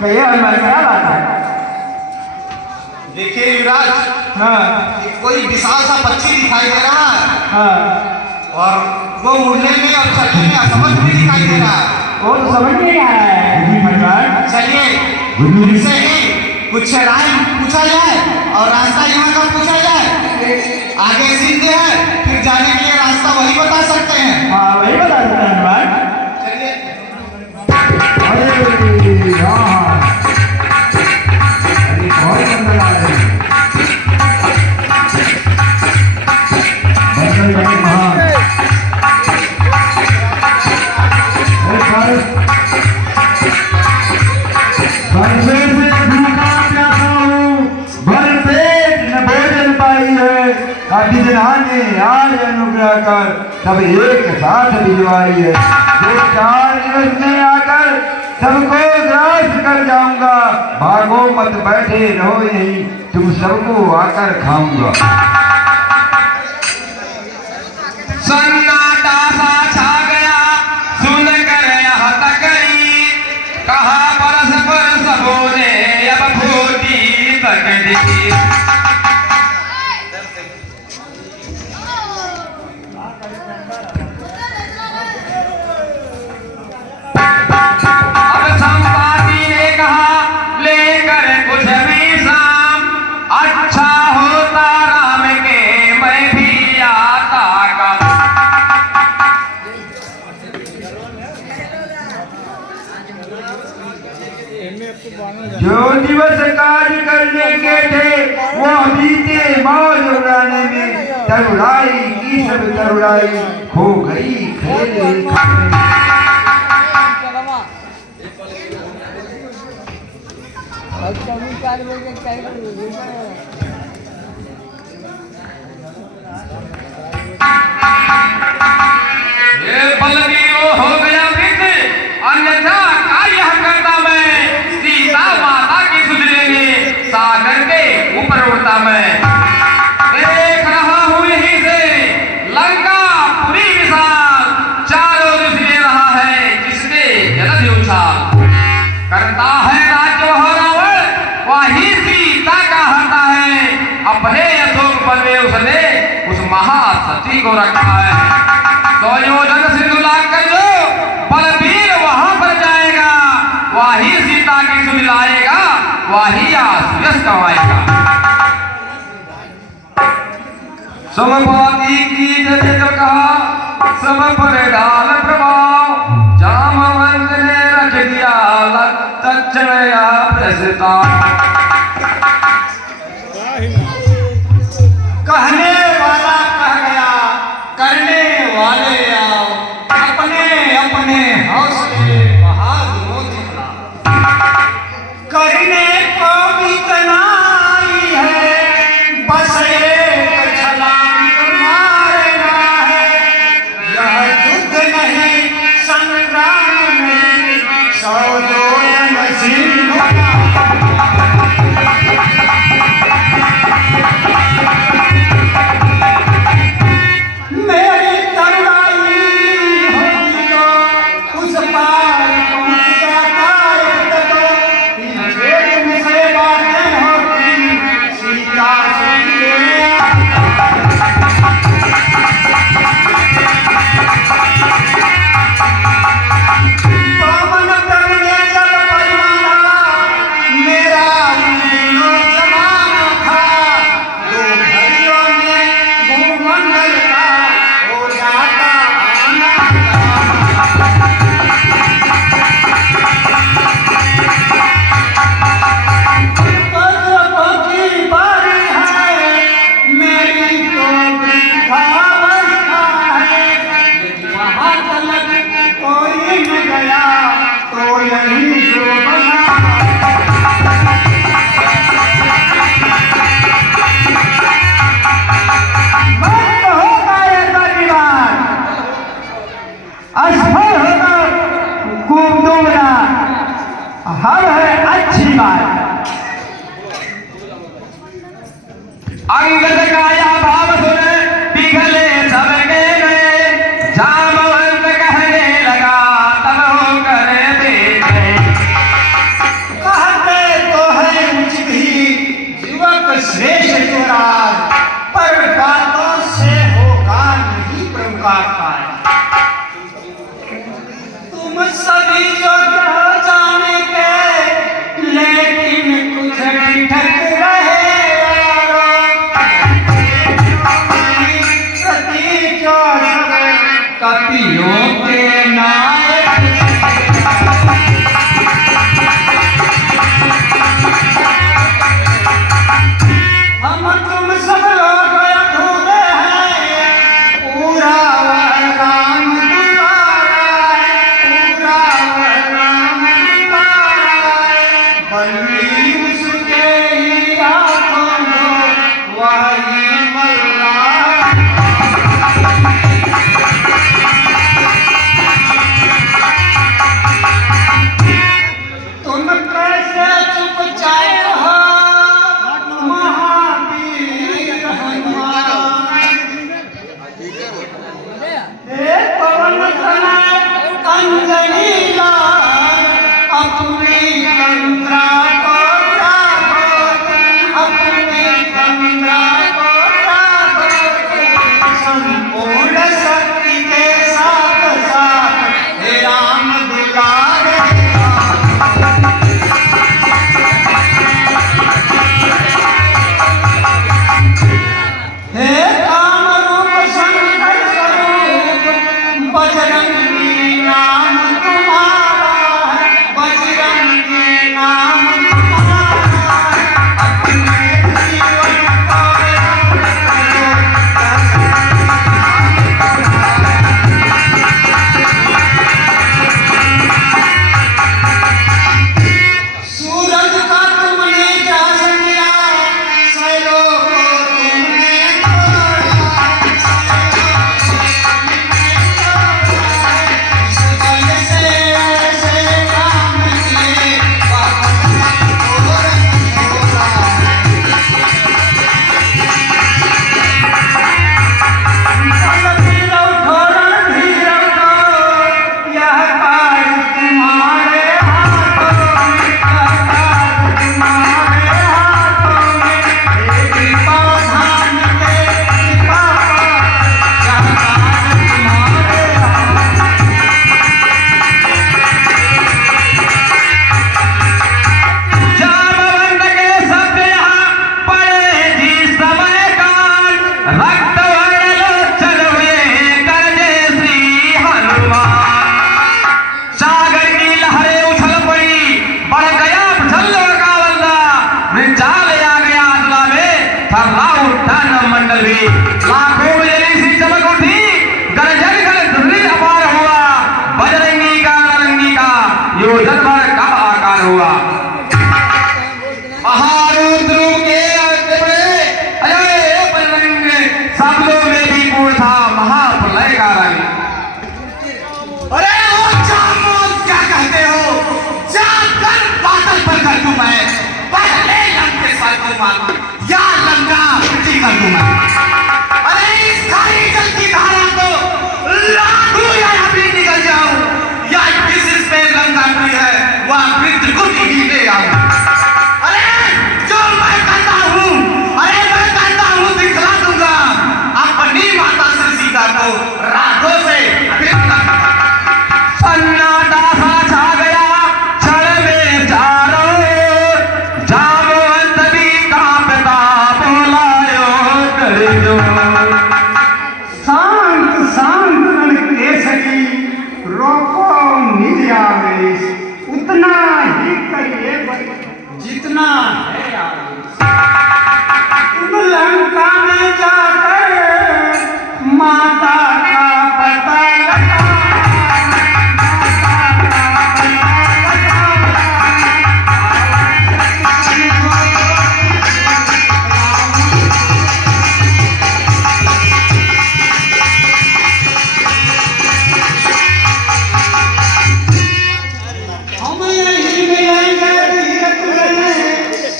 कहिए हनुमान क्या बात है? देखिए युवराज, हाँ कोई विशाल सा पक्षी दिखाई दे रहा है। हाँ, और वो उड़ने में और चलने में असमर्थ भी दिखाई दे रहा है। वो तो समझ नहीं आ रहा है हनुमान। चलिए उनसे ही कुछ राय पूछा जाए और रास्ता यहाँ का पूछा जाए। आगे सीधे है, फिर जाने के लिए रास्ता वही बता सकते हैं। हाँ वही बता सकते हैं हनुमान। चलिए। अरे हाँ हाँ, अरे बहुत सुंदर आ रहे हैं। बंसल बने महान। बरसे से भूखा प्यासा हूँ, भर पेट न भोजन पाई है। काफी ने आज अनुग्रह कर सब एक साथ भिजवाई है। जो 4 दिवस में आकर सबको ग्रास कर जाऊंगा। भागो मत बैठे रहो यही, तुम सबको आकर खाऊंगा। सन्नाटा सा छा गया, सुनकर यह तकरीर। कहा परस्पर सबों ने अब फूटी तकदीर। अब संपाति ने कहा लेकर कुछ भी शाम, अच्छा होता राम के मैं भी आता कब। जो दिवस कार्य करने के थे वो बीते मौज उड़ाने में। तरुणाई की सब तरुणाई खो गई खेले खाने में। ये बलवीरो हो गया वृद्ध, अन्यथा का यह करता मैं। सीता माता की सुध लेने सागर के ऊपर उड़ता मैं। देख रहा हूँ यहीं से लंका पूरी विशाल, चारों दिश ले रहा है जिसके जलद उछाल। करता है राज्य हो रावण, वही सीता का हरता है। अपने अशोक बल में उसने उस महासती को रखा है। 100 योजन सिंधु लाग कर जो बलबीर वहां पर जाएगा, वही सीता की सुध लाएगा, वही यश कमाएगा। समपाती की जय जो कहा, सम पर डाल प्रभाव। जामवंत ने रख दिया तक्षण प्रस्ताव। कहने वाला कह गया, करने वाले आओ। अपने अपने हौसले बहादुरों दिखला। करने को भी तनाई है, बस एक छलांग मारना है। यह जो सब कपियों के नायक हम तुम सब लोग अधूरे हैं, पूरा वह काम तुम्हारा है, पूरा वह काम तुम्हारा है। बंदी उसके ही हाथों में वही मल्लाह। तुम कैसे चुप जाए हो महावीर हनुमान। हे पवन तनय अंजनी लाल, अपनी गंगा को राखो, अपनी गंगा को राखो। संपूर्ण शक्ति के साथ साथ हे राम दुलारे। हे कामरूप शंकर स्वरूप, बजरंगी नाम तुम्हारा है, बजरंगी नाम तुम्हारा है। अपने जीवन को सूरज का तुमने जास किया, सैलों को तुमने तोड़ा, इस बल से ऐसे काम किए, वापस और छोड़ा। धीर उठो रणधीर उठो, यह कार्य तुम्हारे हाथों में, यह कार्य तुम्हारे हाथों में। हे कृपा धाम के कृपा पार, यह कार्य तुम्हारे हाथों जामवंत के शब्द यहाँ पड़े जी समय काल, रक्त वर्ण लोचन हुए गरजे श्री हनुमान। सागर की लहरें उछल पड़ी, बढ़ गया झल्लो का बंदा, मृचाल आ गया अदला में, थर्रा उठा नवमंडल भी। लाखों में जली सी चमक उठी, गरजन गरज ध्वनि अपार हुआ, बजरंगी का नारंगी का योजन भर का आकार हुआ। महारुद्र के अंत में अजय बजरंग शब्दों में भी पूर्ण था महाप्रलय का रंग। अरे ओ जामोद, क्या कहते हो? जाकर बादल पर कर दूं मैं, पहले लंके सर को मारूं या लंका मिट्टी कर दूं मैं। अरे इस खारी जल की धारा को लाखों या अभी निकल जाऊं, या किस पे लंका प्रिय है वह मृत्यु को ही ले आऊं। अरे जो मैं कहता हूं, अरे मैं कहता हूं दिखला दूंगा अपनी माता श्री सीता को रातों से भिन्न। सन्नाटा सा छा गया क्षण में चारों ओर, जामवंत भी कांपता बोलायो कर जो। शांत शांत रण केसरी, रोको निज आवेश, उतना ही करिए जितना है आवेश। तुम लंका में जाकर माता का पता लगाओ, माता का पता हम यही मिलेंगे तीरथ में,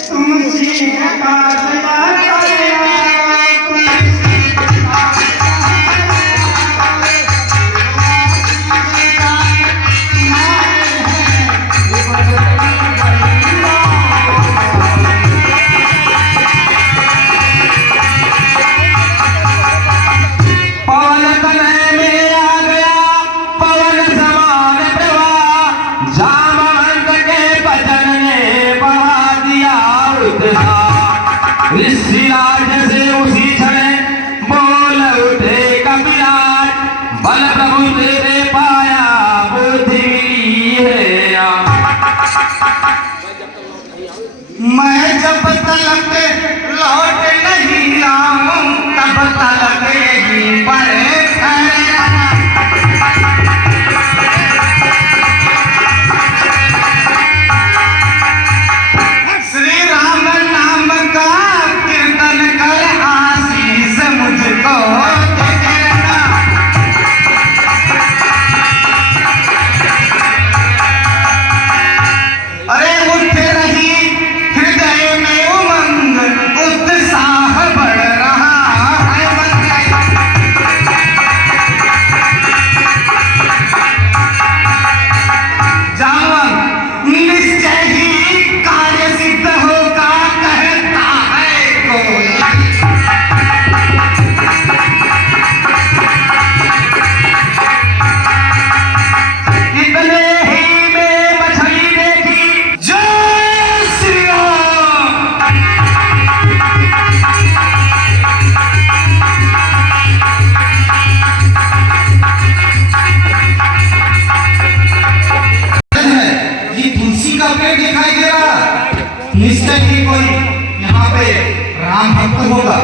तुम सीने का जया जया, तुम बल प्रभु तेरे पाया बुद्धि मिली है राम। मैं जब तलक लौट नहीं आऊं तब तलक यहीं पर ठहरा। श्री राम नाम का कीर्तन कर आशीष मुझको देना। अरे उठ रही हृदय में उमंग उत्साह बढ़ रहा है जावन निश्चय ही कार्य सिद्ध होगा कहता है कोई। इतने ही में मछली देखी। जय श्री राम। ये तुलसी का पेड़ दिखाई दे रहा, निश्चय ही कोई यहाँ पे राम भक्त होगा।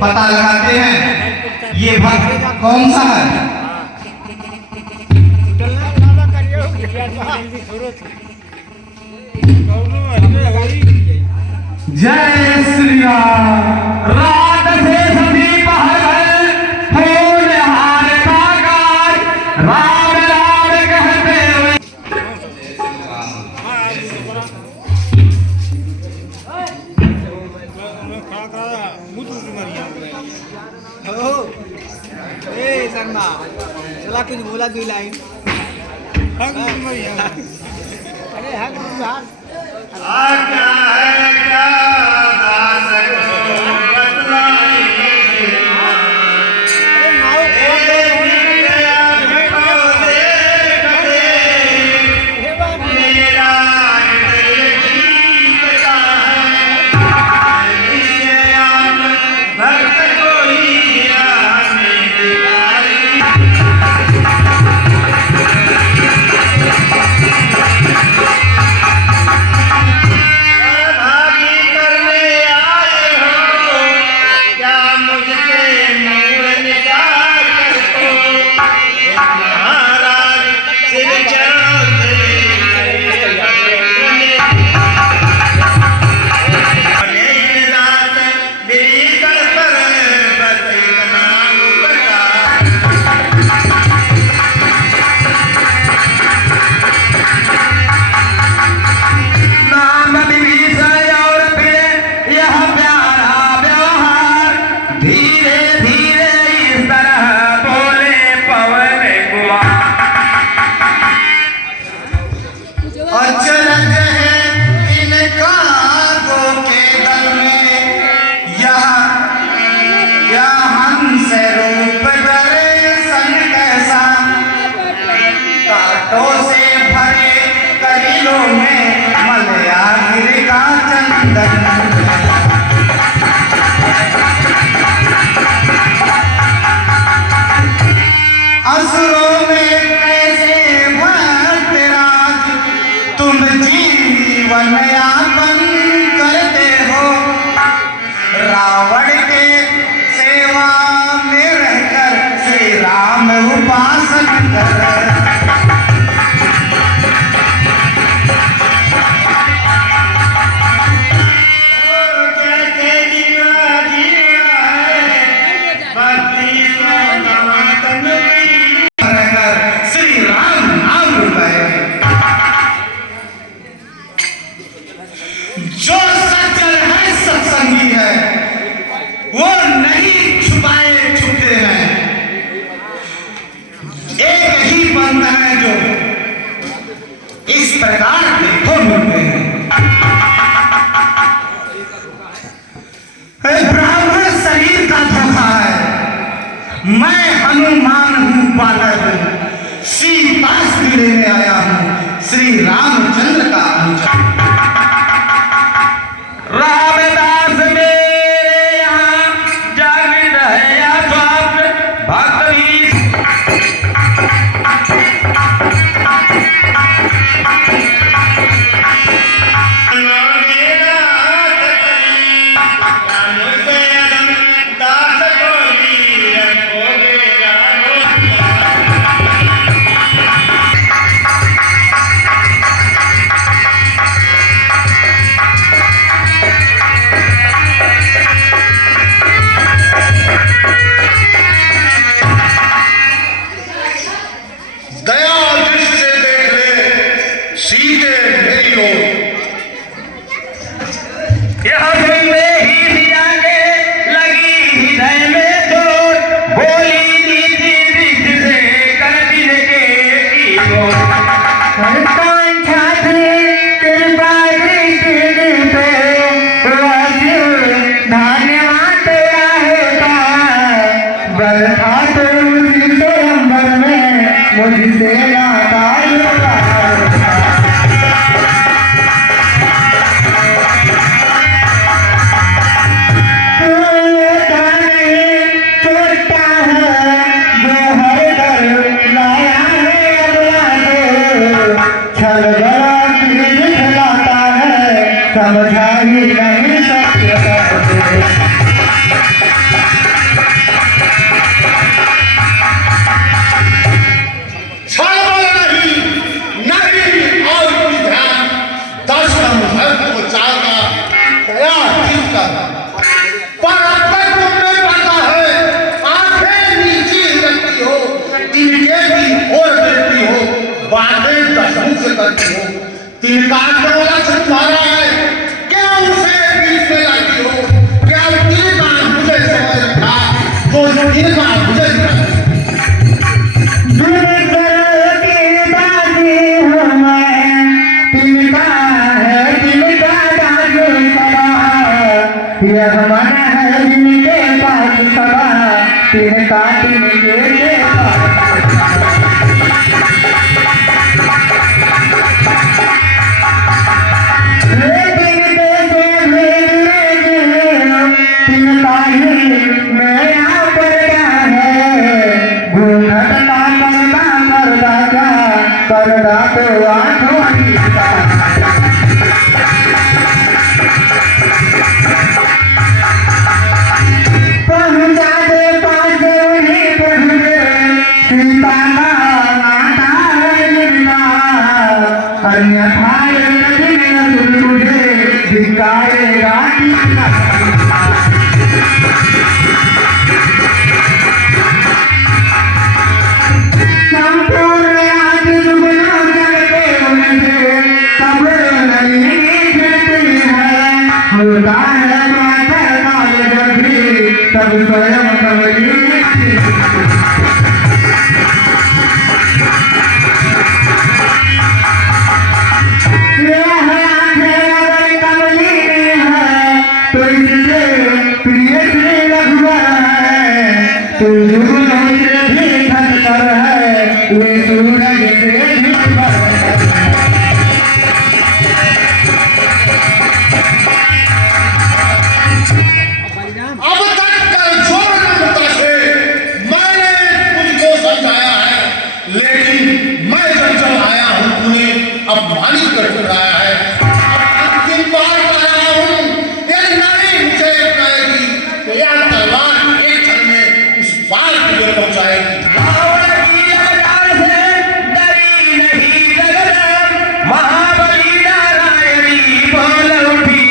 पता लगाते हैं ये भक्त कौन सा है। जय श्री राम। रात से सभी पहर गए फूल हार का गाय राम राम कहते हुए। चला कुछ बोला 2 लाइन। अरे अचरज है इन कागों के दल में, यह हंस रूप दर्शन कैसा। कांटों से भरे करीलों में मलयागिर का चंदन। असुरों में कैसे भक्त राज तुम जीवन यापन करते हो। रावण के सेवा में रहकर श्री राम उपासन कर। श्री राम नाम जो सज्जन है सत्संगी है, वो नहीं छुपाए छुपते हैं। एक ही पंथ है जो इस प्रकार देखो मिलते हैं। ब्राह्मण शरीर का धोखा है। मैं हनुमान हूँ बालक, सीता लेने आया हूँ श्री रामचंद्र का अनुचर। रामदास मेरे यहाँ जागृत है या स्वास्थ्य भक्त भी बात उसी से अंबर में मुझसे नाता जुड़ा समझा ही नहीं सकते नहीं और ध्यान दर्शन को चाहता दया पर अब तक तुमने पता है आंखें नीचे रखती हो तिनके की ओर देखती हो बातें दशों से करती हो तिनका तो लक्ष्य तुम्हारा है क्या उसे बीच में लाती हो क्या तिनका मुझे समझ रखा तो तिनका मुझे यह मन है जिनके पास सदा तिनका तिनके करदा तो आठों पहुंचा दे पास उन्हीं पहुंचे सीता का नाता है जिंदा अन्यथा तुझे धिकारेगा तब स्वयं कमली कमली है तो इससे प्रिय श्री रघुवर है तू से भी धनकर है वे सूरज से भी अपमानित कर रहा है अंतिम बार आया हूं यदि नारी मुझे कहेगी तो यह तलवार एक क्षण में उस पार के लिए पहुंचाएगी महाबली नारायणी बोल उठी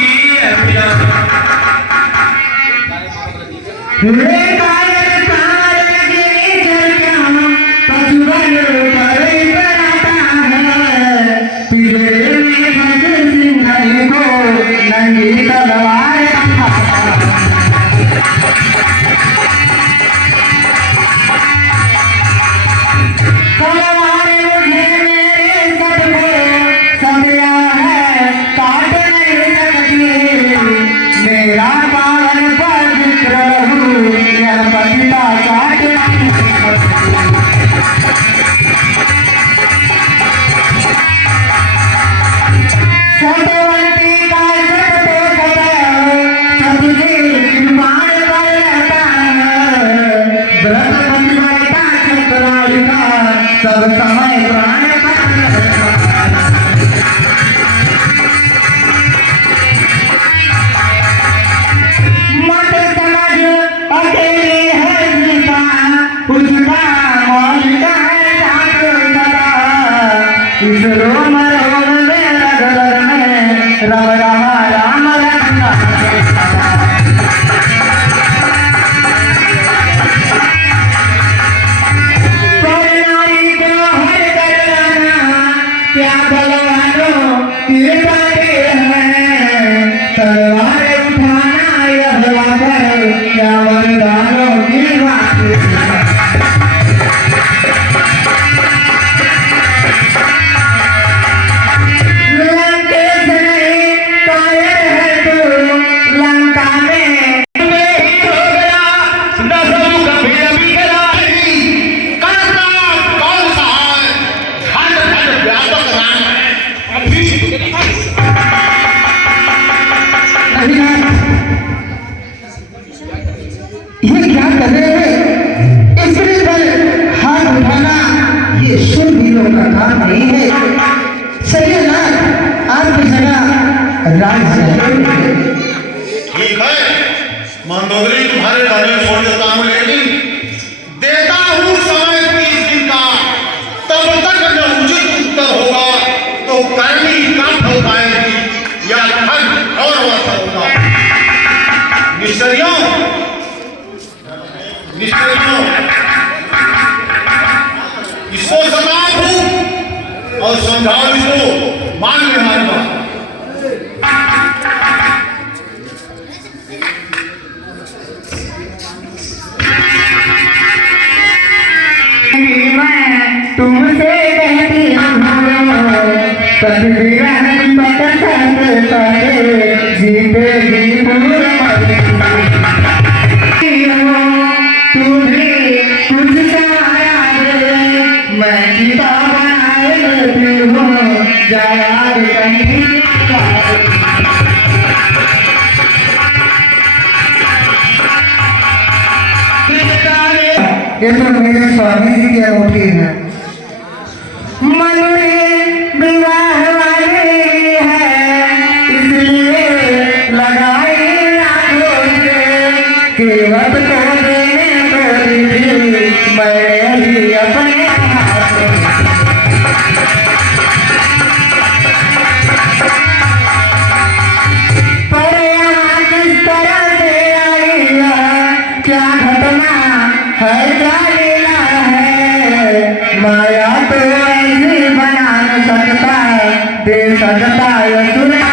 मेरा पावन पवित्र रहूं यह पतिता चाटे छोटवंती का छठते कदम सतुजी निर्माण कर रहता है व्रत प्रतिभा चक्रायु का सब समय प्राण रोम रोम में रग में रम रहा राम रखना नारी को हर कर मिस्टरियों मिस्टरियों इसको समाओ और समझाओ इसको मान में मारूंगा। तुमसे कहती हूँ जीतेगी तुम्हें कुछ सहारा दे मैं गीता बनाए लेती हूँ याद कहीं ये तो मेरे स्वामी जी की अंगूठी है। मन में विवाह वाली है इसलिए लगाई आंखों से केवट को देने को दी मैंने ही अपने हाथों पर यहाँ किस तरह से आई है क्या घटना है क्या लीला है माया तो ऐसी बना न सकता दे सकता है सुना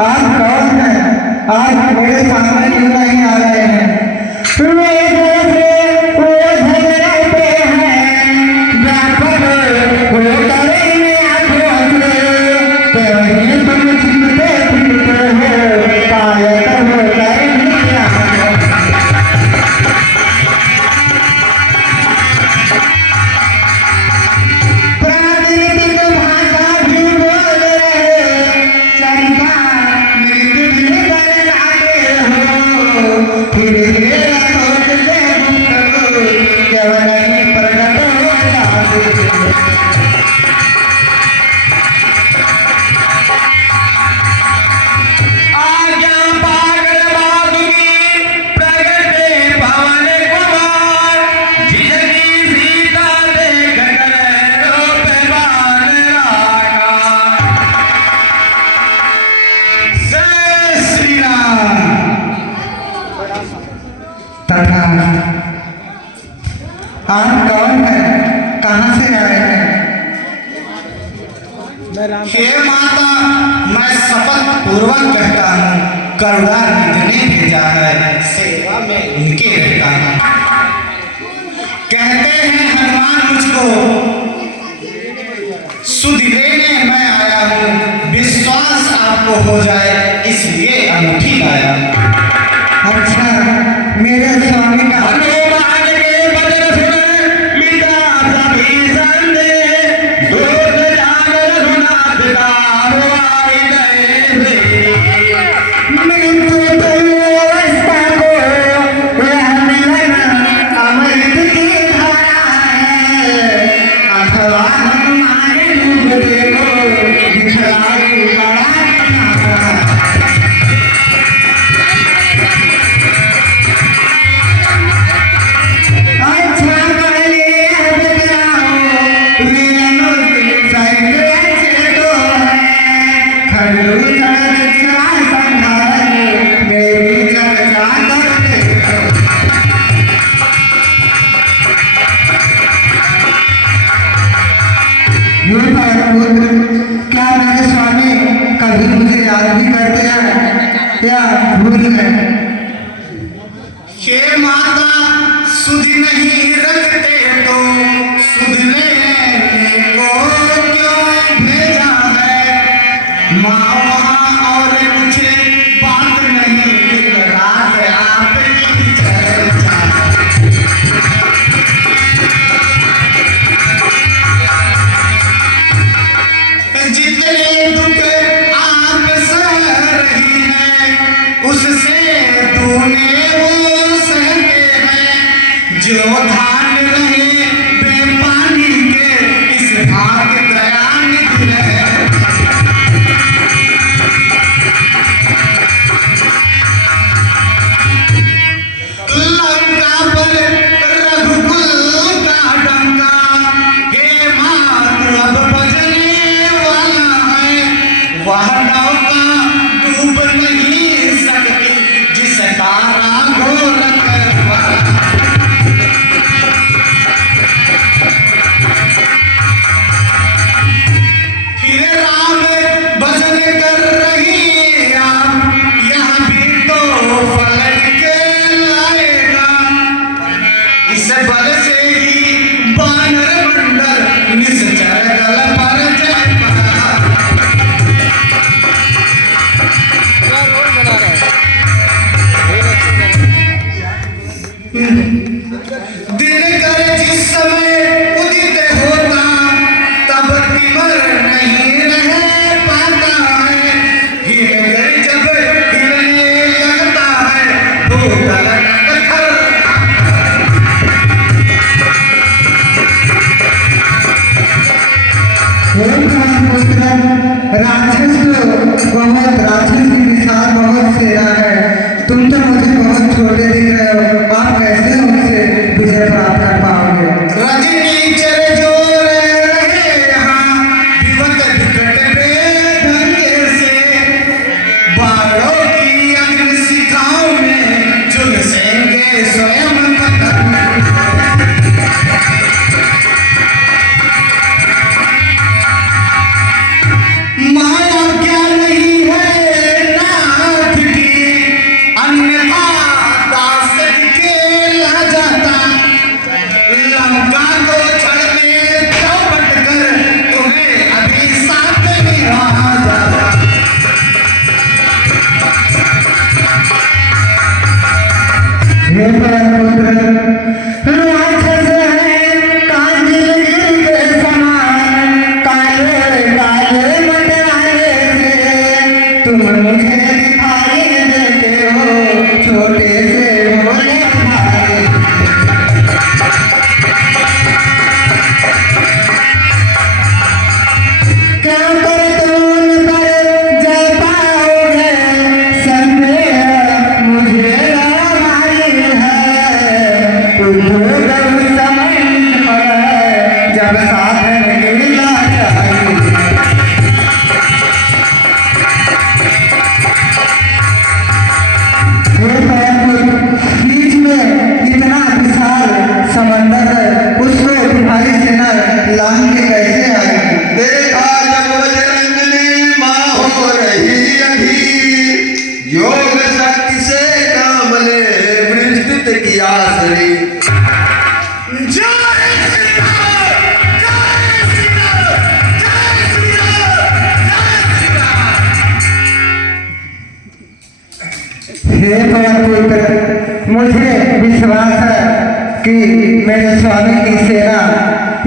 आज कौन है आज मेरे सामने क्यों नहीं आ रहे हैं आप कौन है कहाँ से आए हैं हे माता मैं शपथ पूर्वक कहता हूँ करुणा निधि ने भेजा है सेवा में उनके रहता हूँ कहते हैं हनुमान मुझको सुध लेने मैं आया हूँ विश्वास आपको हो जाए इसलिए अंगूठी लाया। अच्छा मेरे स्वामी का क्या मेरे स्वामी कभी मुझे याद भी करते हैं या भूल गए? हे माता सुध नहीं रखते तो सुध लेने को क्यों भेजा है माँ वहाँ और कुछ बात नहीं दिन रात आपकी चर्चा जितने दुख आप सह रही हैं उससे तूने वो सहते हैं जो धान रहे बेपानी के इस भाग दयानिधि है। दिनकर जिस समय उदित होता तब तिमर नहीं रह पाता है, हिलकर जब हिलने लगता है भूतल नटखट। राक्षस तो बहुत राक्षस की विशाल बहुत सेना है, तुम तो मुझे बहुत छोटे दिख रहे हो, आप कैसे उनसे विजय प्राप्त कर पाओगे? रजनी चल जो रहे यहाँ विवत विकट बेढंगे से, बाणों की अग्नि शिखाओं में झुलसेंगे स्वयं माया क्या नहीं है नाथ की, अन्यथा दास के ला जाता, लंका को छड़ में चौपट कर तुम्हें अभी साथ नहीं रहा जाता। हे पुत्र, राक्षस है कांजिल के समान, काले काले मटराए से तुम मुझे दिखाई देते हो, छोटे से भोले भाई। क्या कर तुम पर जय पाओगे, संदेह मुझे हमारी है, तुझे जब समय पड़े जब साथ मिलना चाहिए। बीच में इतना विशाल समंदर है, उसको तुम्हारी सेना लांग के कैसे आएगी? देखा जब बजरंग माँ हो रही अभी, योग शक्ति से काम ले विस्तृत किया शरीर। जय श्री राम, जय श्री राम, जय श्री राम, जय श्री राम। हे पवन पुत्र, मुझे विश्वास है कि मेरे स्वामी की सेना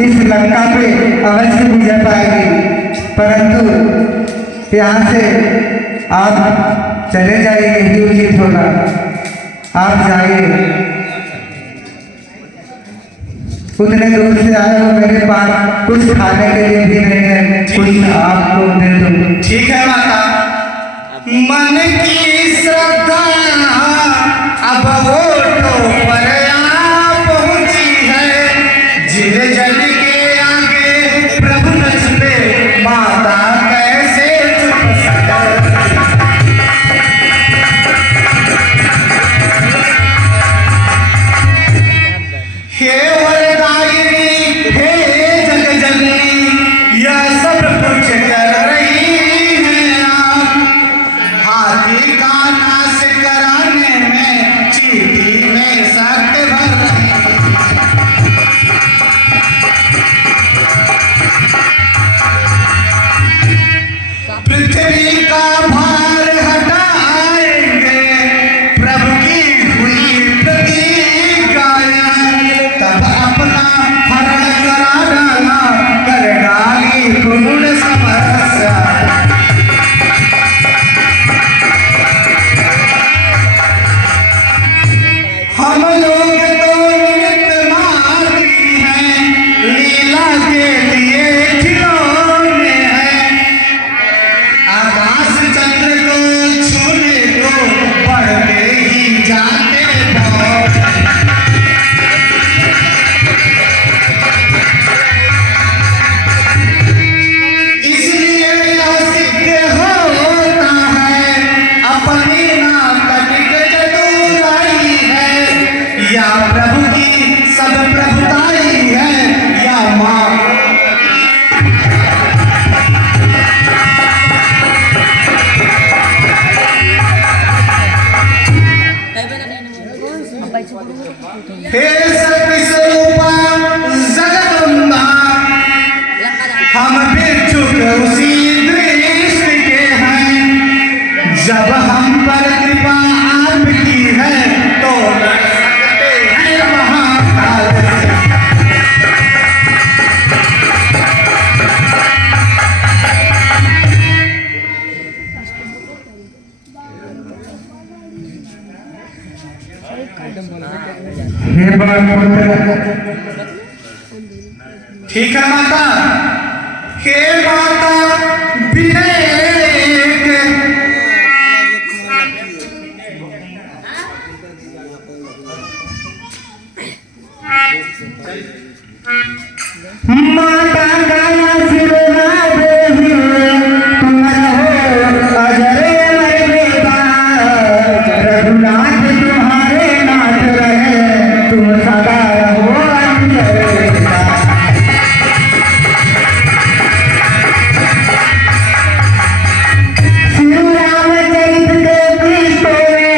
इस लंका पे अवश्य विजय पाएगी, परंतु यहाँ से आप चले जाइए, यही उचित होगा। आप जाइए, उतने दूर से आए हो, मेरे पास कुछ खाने के लिए भी नहीं है, कुछ आपको दे दूँ। ठीक है माता, मन की श्रद्धा अब वोटों पर आ पहुंची है, जिन जन के आगे प्रभु नचते माता कैसे चुप सके। हे वरदायिनी, हे जगजननी, यह सब कुछ कर रही है आप, हाथी का नाश कराने में चीटी में सख्त भर रहे हैं। पृथ्वी का भार हटाएंगे प्रभु की हुई प्रतिज्ञा, तब अपना हरण करा डाला कर डाली पूर्ण समस्या। हम लोग तो निमित्त मात्र हैं, लीला के लिए खिलौने हैं, आकाश चंद्र को छूने को बढ़ते ही जाते बहुत। इसलिए यह सिद्ध होता है अपनी नाटक चतुराई है, या प्रभु की सब प्रभुताई है, या माँ हे शक्ति स्वरूपा जगदम्बा, हम भिक्षुक उसी दृष्टि के हैं, जब हम पर कृपा आपकी है तो लड़ सकते हैं वहाँ। हे पुत्र ठीक है माता। हे माता विवेक माता का आशीर्वाद तुम रहो अजर अमर बेटा, रघुनाथ तुम्हारे नाथ रहे, तुम सदा रहो अमर बेटा। श्री रामचरित के पृष्ठों में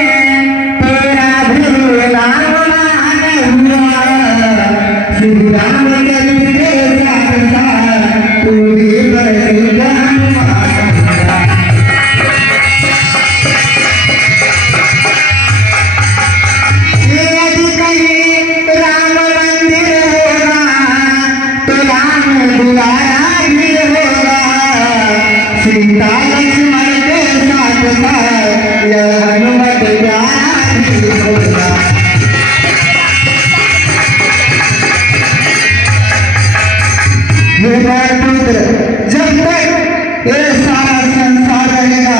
तेरा भी नाम मान हुआ, श्री रामचरित के साथ साथ तू भी बड़े हनुमान। यदि कहीं राम मंदिर होगा तो राम द्वारा भी होगा, सीता लक्ष्मण के साथ साथ यह हनुमत द्वारा भी होगा। मेरा पुत्र जब तक ये सारा संसार रहेगा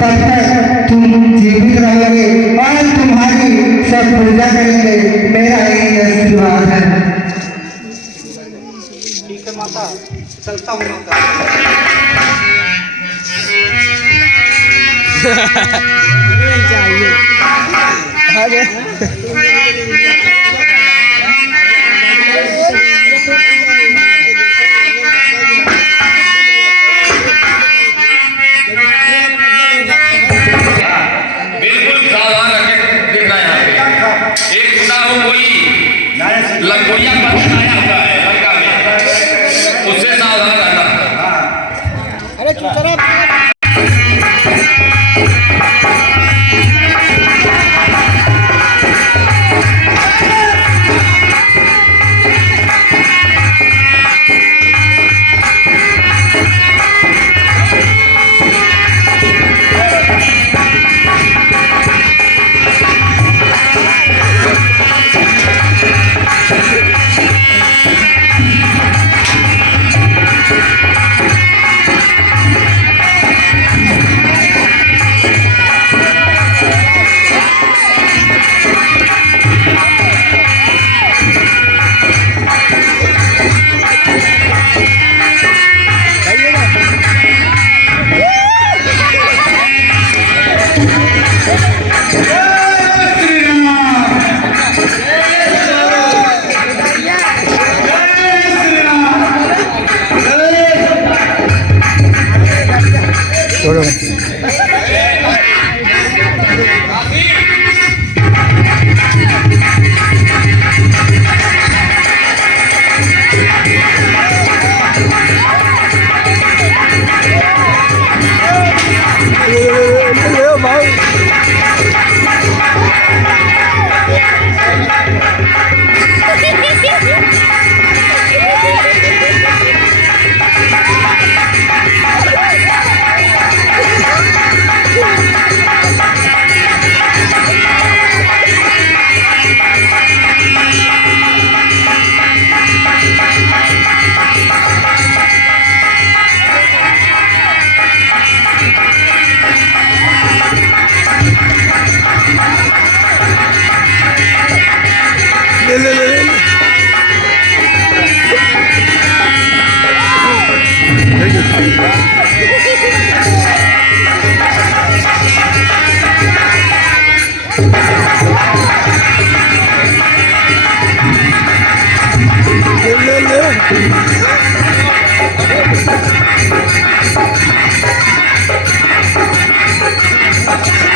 तब तक तुम जीवित रहोगे और तुम्हारी सब पूजा करेंगे, मेरा यही आशीर्वाद है। ठीक है माता, चलता हूँ माता। चाहिए बिल्कुल सावधान रखे देखना यहाँ पे। एक सुना हो कोई लंगोटिया पत्थर आया होता है लंका में, उससे सावधान रहना। अरे तू चला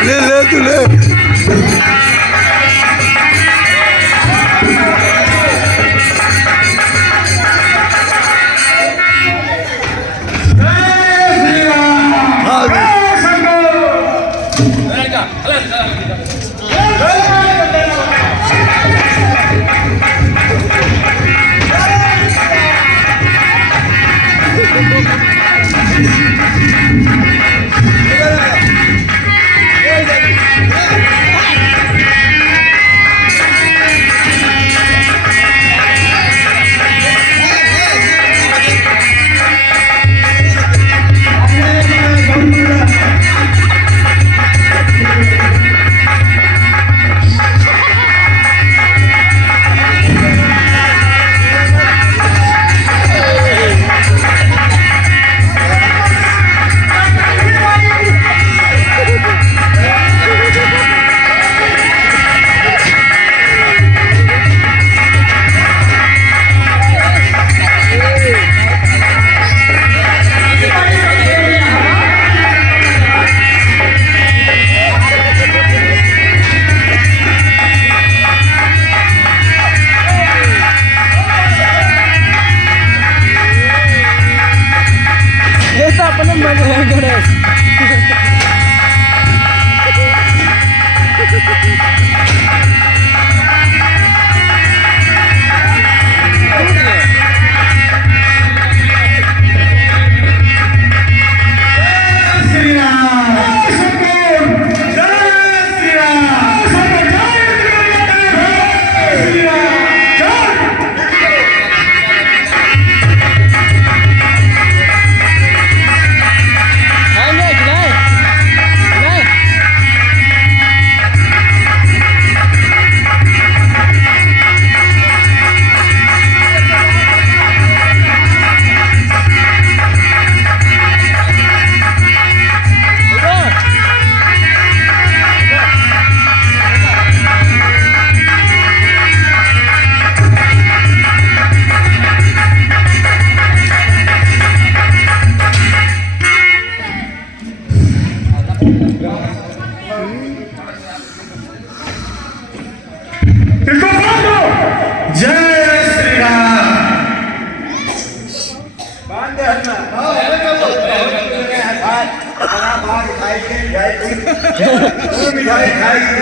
ले ले तू ले। Hey, मिठाई खाएगी।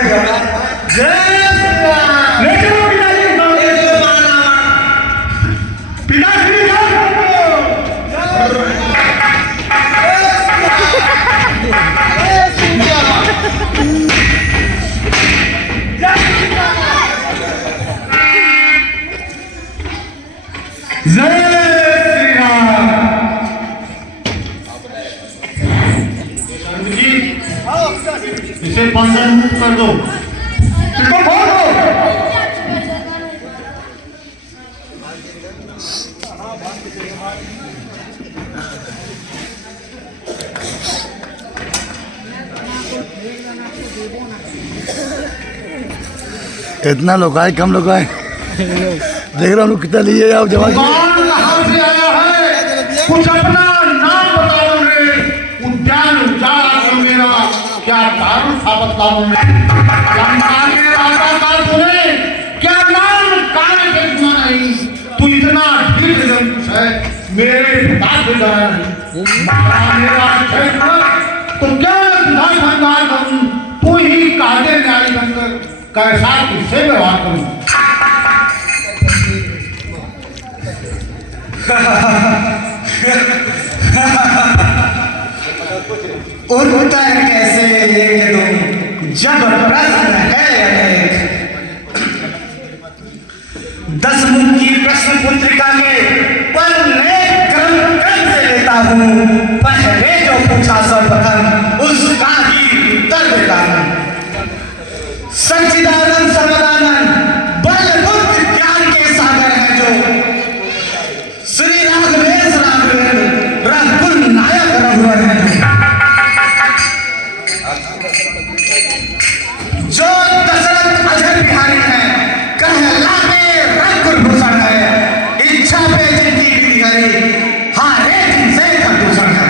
जय श्री राम। ले चलो पिताजी को। पिताजी जाओ। जय श्री राम। इसे बंधन मुक्त कर दो। इसको खोल दो। इतना लोग आए, कम लोग आए। देख रहा हूँ कितना लिए आप जमा किए। कौन कहाँ से आया है? कुछ अपना नाम बताओ रे। उद्यान उजाला करो मेरा, क्या दारुण था बताओ मैं। लंका के राजा का सुने, क्या नाम कान के सुना नहीं। तू इतना ढीठ जंतु है, मेरे पिता से डरा नहीं। मारा मेरा क्षेत्र तो क्या विधान भंगार करूं। तू ही कादे न्याय बनकर कैसा तुझसे व्यवहार करूं। उत्तर कैसे लेंगे तुम जब प्रश्न है अनेक। 10 मुख की प्रश्न पुत्रिका में पढ़ने क्रम से लेता हूँ। पहले जो पूछा सर्वप्रथम उसका ही उत्तर देता हूँ। सच्चिदानंद सर्वदानंद बल बुद्धि ज्ञान के सागर है जो श्री राघवेश राघवेंद्र रघुकुल नायक रघुवर है जो दशरथ अजय बिहारी है, कहलाते रघुकुल भूषण है। इच्छा पे जिनकी बिगड़ी हारे जिनसे प्रदूषण है।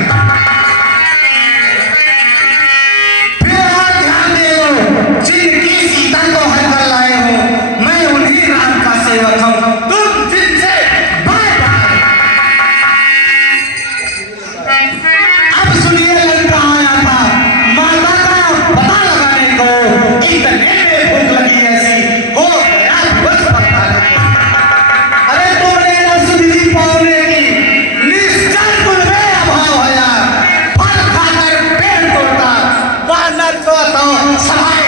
फिर और ध्यान दो, जिनकी सीता को हर कर लाए हो, मैं उन्हीं राम का सेवक हूँ। तुम जिनसे बाय बाय। अब सुनिए, लंका आया था माता का पता लगाने को। इतने में भूख लगी ऐसी हो गया बस पता नहीं। अरे तुमने न सुधी पाने की निश्चय तुम में अभाव होया। फल खाकर पेड़ तोड़ता वानर को तो सवाल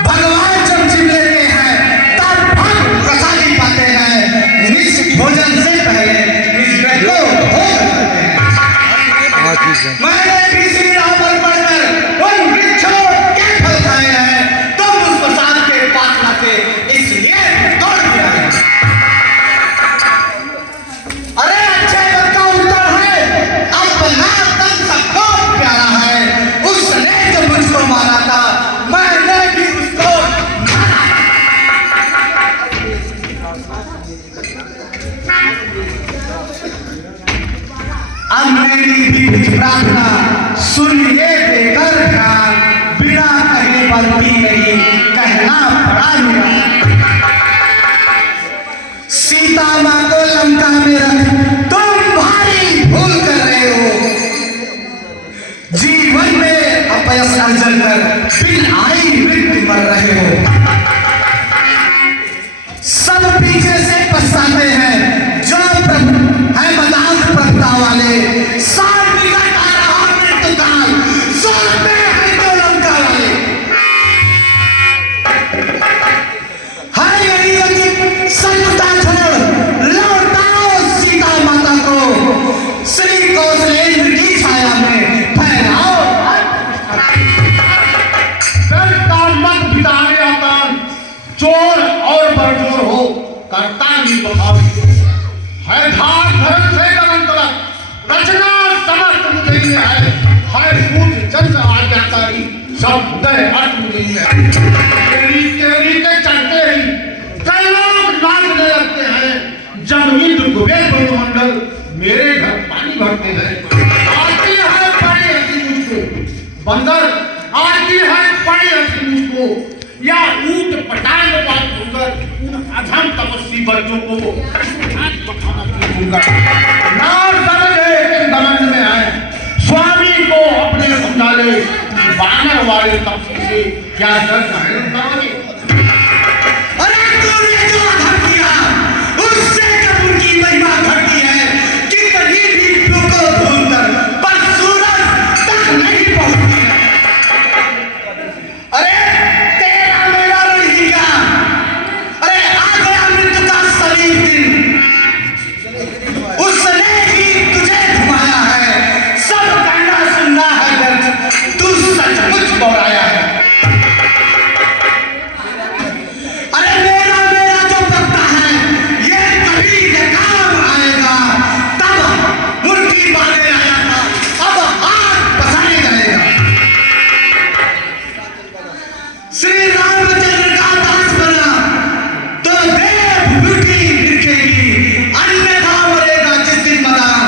भगवान जब जिम लेते हैं तब फल प्रसादी पाते हैं। निज भोजन से पहले निज पेट को भोग करते हैं। मैंने भी श्री राम पर पढ़कर उन वृक्षों के फल खाए हैं। तुम उस प्रसाद के पास लाते इसलिए तोड़ दिया है। अरे अच्छे वक्त का उत्तर है। अपना तन सबको प्यारा है। उसने जो मुझको मारा था मैंने भी उसको मारा। अब मेरी भी कुछ प्रार्थना सुनिए देकर ध्यान। बिना कहे बनती नहीं कहना पड़ा मेरा। सीता माँ को लंका में रख तुम भारी भूल कर रहे हो। जीवन में अपयश अर्जन कर बिन आई मृत्यु मर रहे हो। सब पीछे से पछताते हैं जो प्रभु है मदान प्रभुता वाले। साल निकट आ रहा मृत्यु काल, सोचते हैं जो लंका वाले। हाय यही उचित संयुक्ता छोड़ लौटाओ सीता माता को। श्री कौशलेंद्र की छाया में फहराओ। मत बिताने आता चोर और बरजोर हो करता नहीं बखावी है। धार धर्म से कलम तलक रचना समस्त मुझे ही है। हर पूज चंद आज्ञाकारी सब उदय अर्थ मुझे ही है। तेरी के चढ़ते ही कई लोग नाचने लगते हैं। जब इंद्र कुबेर मंडल मेरे घर पानी भरते हैं। आती है बड़ी हंसी मुझको बंदर, आती है बड़ी हंसी मुझको। या ऊंट पटांग बात होकर उन अधम तपस्वी बच्चों को हाथ पठाना शुरू कर। ना समझे संबंध में है। स्वामी को अपने समझाले बानर वाले तपस्वी से क्या दर्द है करोगे? अरे तूने जो अधर्म किया उससे जब उनकी महिमा घटती है कि कहीं भी तुमको ढूंढकर पर सूरज तक नहीं पहुंचती है। अरे तेरा मेरा रहेगा। अरे आ गया मृत्यु का सलीम दिन, उसने ही तुझे घुमाया है। सब कहना सुनना है दर्द, तू सचमुच बौराया है। अरे मेरा मेरा जो भक्ता है ये कभी के काम आएगा। तब मुर्गी बांधे आया था, अब हाथ बसाने जाएगा। श्री रामचंद्र का दास बना तो देव लुटी दिखेगी, अन्यथा मरेगा जिस दिन मदान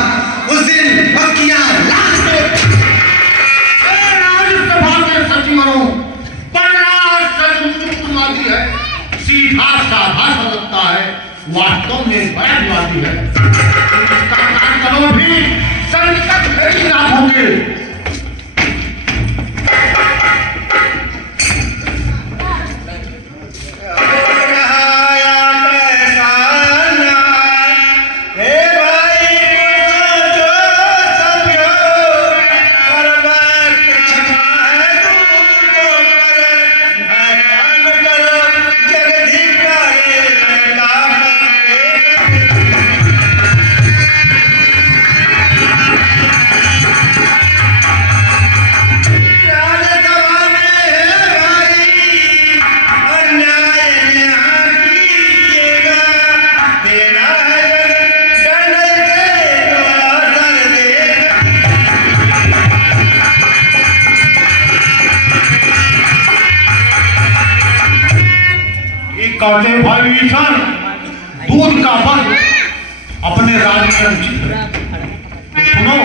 उस दिन बकिया लाश में। राज्यसभा के सचिवों सचमुचवादी है, सीधा साधा लगता है, वास्तव में बयानवादी है। इसका कार्यक्रम भी संकट नहीं ना होंगे। कहते भाई विभीषण दूध का बल अपने राज्य में उचित है। तो सुनो,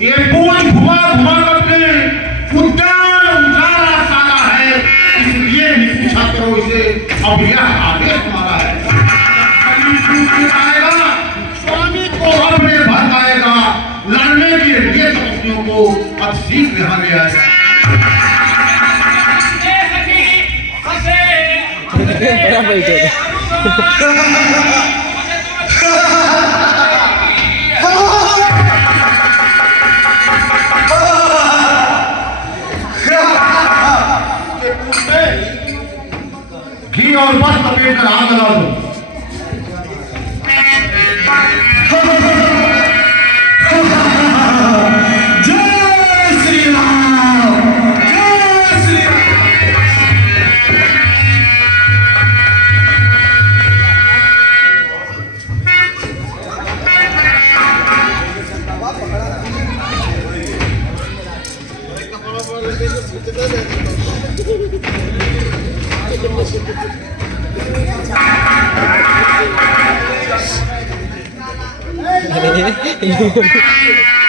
ये पूज घुमा घुमा करके उद्यान उजाला सारा है, इसलिए नहीं पूछा करो इसे, अब यह आदेश हमारा है। आएगा स्वामी को अपने भड़काएगा, लड़ने के लिए तपस्वियों को अब शीघ्र यहाँ ले आएगा। बड़ा बैठे घी और बस लपेट कर आग लगा दो। जय श्री राम, जय श्री राम। हैं